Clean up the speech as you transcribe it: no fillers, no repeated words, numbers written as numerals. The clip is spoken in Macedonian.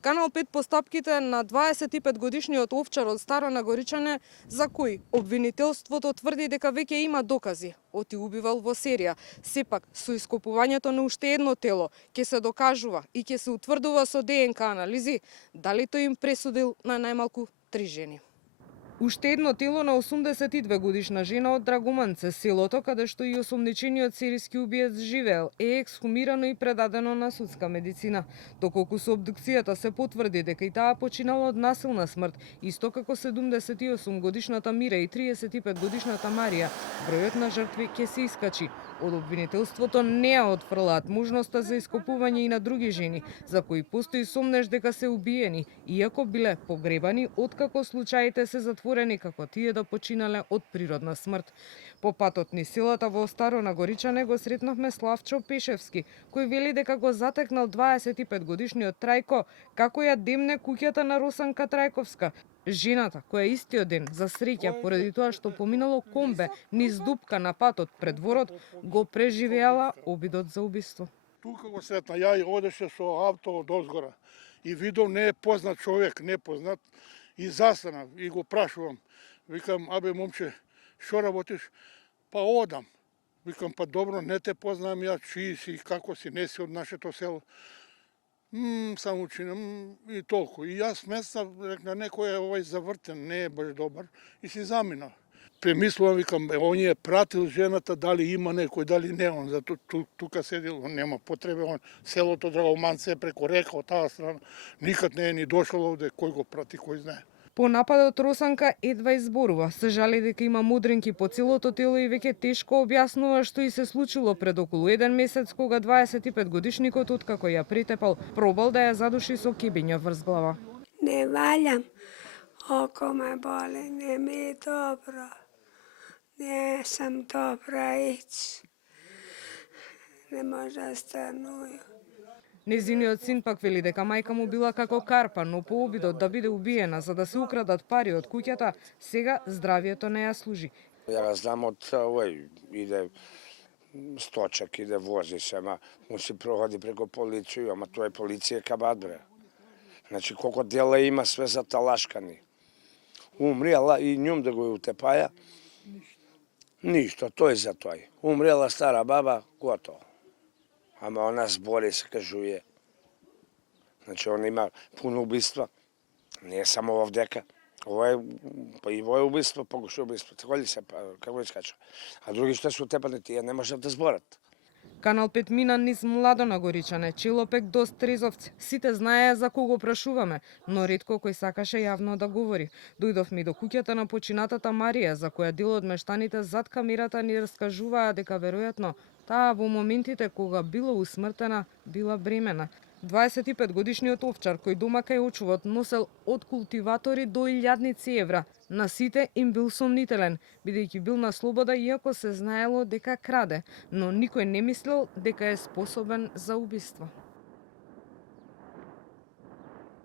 Канал 5 постапките на 25-годишниот овчар од Старо Нагоричане, за кој обвинителството тврди дека веќе има докази, оти убивал во серија. Сепак, со ископувањето на уште едно тело, ќе се докажува и ќе се утврдува со ДНК анализи дали тој им пресудил на најмалку 3 жени. Уште едно тело на 82 годишна жена од Драгоманце, селото каде што и осомничениот серијски убиец живеел, е ексхумирано и предадено на судска медицина. Доколку со обдукцијата се потврди дека и таа починала од насилна смрт, исто како 78 годишната Мира и 35 годишната Марија, бројот на жртви ќе се искачи. Од обвинителството не ја отфрлаат можноста за ископување и на други жени, за кои постои сомнеж дека се убиени, иако биле погребани откако случаите се затворени како тие да починале од природна смрт. По патот низ селата во Старо Нагоричане го сретнавме Славчо Пешевски, кој вели дека го затекнал 25 годишниот Трајко како ја демне куќата на Росанка Трајковска. Жената, која истиот ден, за среќа, поради тоа што поминало комбе низ дупка на патот пред дворот, го преживеала обидот за убиство. Тука го сретна, ја и одеше со авто од озгора и видов не е познат човек, непознат, и застанав и го прашувам. Викам, абе момче, шо работиш? Па одам. Викам, па добро, не те познам ја, чии си, како си, не си од нашето село. Само чинам и толку. И јас месна, рекна, некој е овој завртен, не е баш добар, и си заминав. Премислувам, викам, он е пратил жената, дали има некој, дали не, он зато тука седил, он нема потребе, он селото Драгоманце преку река од таа страна, никад не е ни дошол овде, кој го прати, кој знае. По нападот Росанка едва изборува, се жали дека има мудринки по целото тело и веќе тешко објаснува што и се случило пред околу 1 месец кога 25 годишникот откако ја претепал, пробал да ја задуши со кебења врз глава. Не валјам, око ме боли, не ми е добро. Не сам добра иц. Не може да стануја. Незиниот син пак вели дека мајка му била како карпа, но по обидот да биде убиена за да се украдат пари од куќата, сега здравието не ја служи. Ја го знам од овој, иде сточак, иде вози се, ама му се проходи преко полиција, ама тоа е полиција кабат, бре. Значи, колко дела има, све заталашкани. Умрела и њум да го утепаја, ништо, тој за тој. Умрела стара баба, готово. Ама она збори се кажуе. Значи, она има пуно убиства. Не е само овдека. Ово е, па и ово е убиство, погуше убиство. Тако ли се, како искача? А други што се утепани, тие не можат да зборат. Канал 5 мина низ Младо Нагоричане, Челопек до Стрезовци. Сите знаеа за кого прашуваме, но ретко кој сакаше јавно да говори. Дојдовме до куќата на починатата Марија, за која дел од мештаните зад камерата ни раскажуваа дека веројатно таа во моментите кога била усмртена, била бремена. 25 годишниот овчар кој дома кај очувот носел од култиватори до илјадници евра, на сите им бил сомнителен, бидејќи бил на слобода иако се знаело дека краде, но никој не мислел дека е способен за убиство.